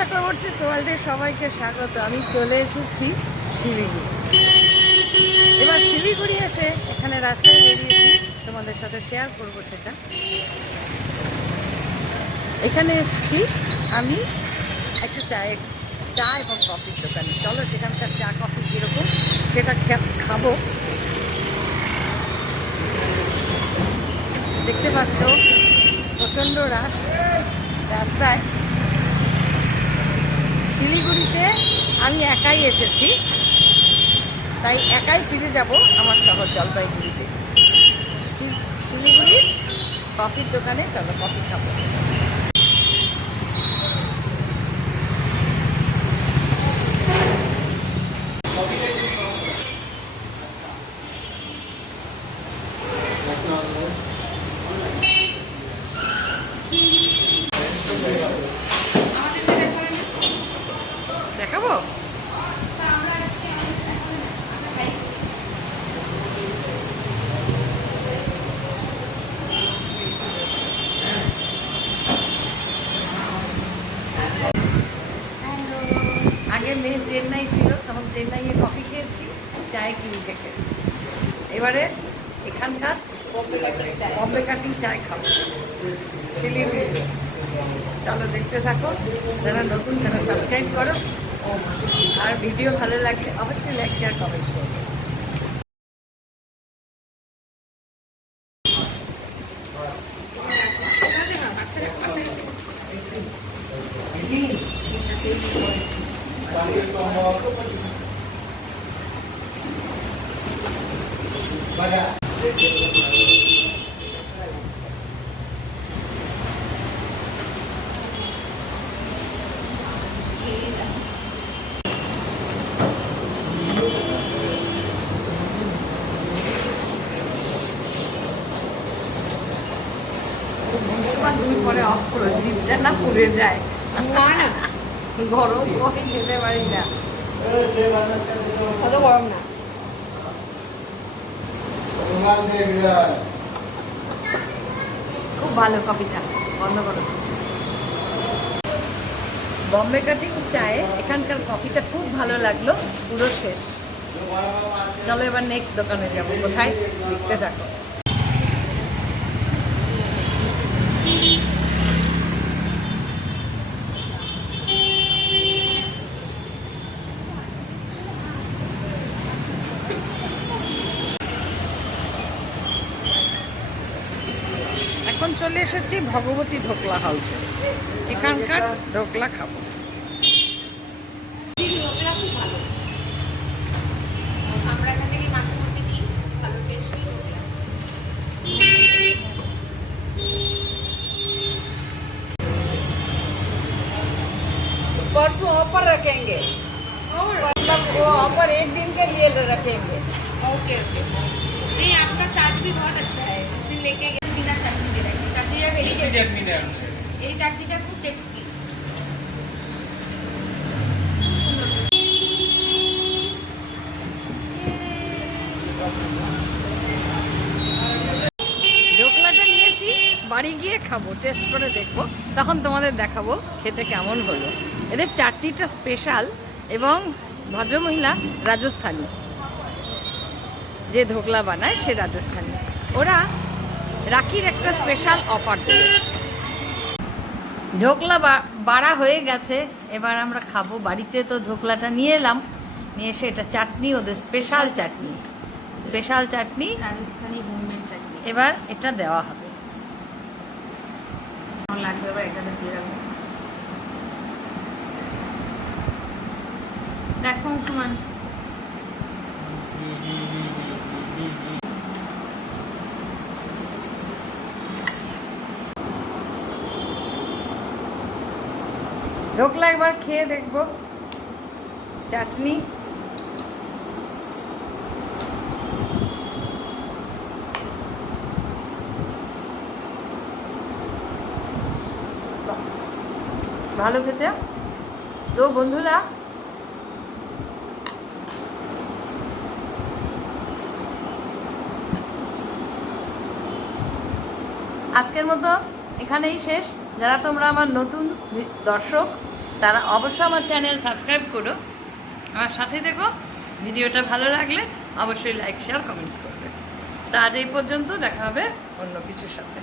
চক্রবর্তী ওয়ার্ল্ডের সবাইকে স্বাগত। আমি চলে এসেছি শিলিগুড়ি। এবার শিলিগুড়ি এসে এখানে রাস্তায় বেরিয়েছি, তোমাদের সাথে শেয়ার করব সেটা। এখানে এসেছি আমি একটা চা এবং কফির দোকানে। চলো সেখানকার চা কফি কীরকম সেটা খাবো। দেখতে পাচ্ছ প্রচণ্ড রাশ রাস্তায়। শিলিগুড়িতে আমি একাই এসেছি, তাই একাই ফিরে যাব আমার শহর জলপাইগুড়িতে। শিলিগুড়ির কফির দোকানে চলো কফি খাবো। দেখাবো? আগে মেয়ে চেন্নাই ছিল, তখন চেন্নাইয়ে কফি খেয়েছি চায় কিনে থেকে। এবারে এখানকার বম্বে কাটিং চায় খাবো শিলিগুড়ি। চলো দেখতে থাকো, যারা নতুন যারা সাবস্ক্রাইব করো, আর ভিডিও ভালো লাগলে অবশ্যই লাইক শেয়ার কমেন্টস করো। দুই পরে অফ করো, জিভটা না পুড়ে যায়। না না, গরম কফি খেতে পারি না, অত গরম না। খুব ভালো কফিটা, বন্ধ করো। বম্বে কাটিং চায়ে এখানকার কফিটা খুব ভালো লাগলো, পুরো শেষ। চলো এবার নেক্সট দোকানে যাবো। কোথায় দেখতে থাকো। এখন চলে এসেছি ভগবতী ধোকলা হাউসে। এখানকার ধোকলা খাবো। परसों ऑफर रखेंगे, मतलब वो ऑफर एक दिन के लिए रखेंगे। Okay okay. नहीं, आपका चाट भी बहुत अच्छा है। इस दिन लेके गए बिना चटनी दे रखे। चटनीটা वेरी टेस्टी। এই চাটনিটা খুব টেস্টি। ঢোকলাটা নিয়েছি, বাড়ি গিয়ে খাবো, টেস্ট করে দেখবো, তখন তোমাদের দেখাবো খেতে কেমন হলো। এদের চাটনিটা স্পেশাল এবং ভদ্রমহিলা রাজস্থানী, যে ধোকলা বানায় সে রাজস্থানী। ওরা রাখির একটা স্পেশাল অফার দেবে। ঢোকলা বাড়া হয়ে গেছে, এবার আমরা খাবো। বাড়িতে তো ঢোকলাটা নিয়ে এলাম, নিয়ে এসে এটা চাটনি, ওদের স্পেশাল চাটনি, স্পেশাল চাটনি, রাজস্থানি হোমমেড চাটনি। এবার এটা দেওয়া হবে। কেমন লাগবে এবার এটাতে দিয়ে রাখবো। দেখো সমান। ঢোকলা একবার খেয়ে দেখবো, চাটনি। ভালো খেতে। তো বন্ধুরা, আজকের মতো এখানেই শেষ। যারা তোমরা আমার নতুন দর্শক, তারা অবশ্যই আমার চ্যানেল সাবস্ক্রাইব করো, আমার সাথে দেখো। ভিডিওটা ভালো লাগলে অবশ্যই লাইক শেয়ার কমেন্টস করবে। তো আজ এই পর্যন্ত, দেখা হবে অন্য কিছুর সাথে।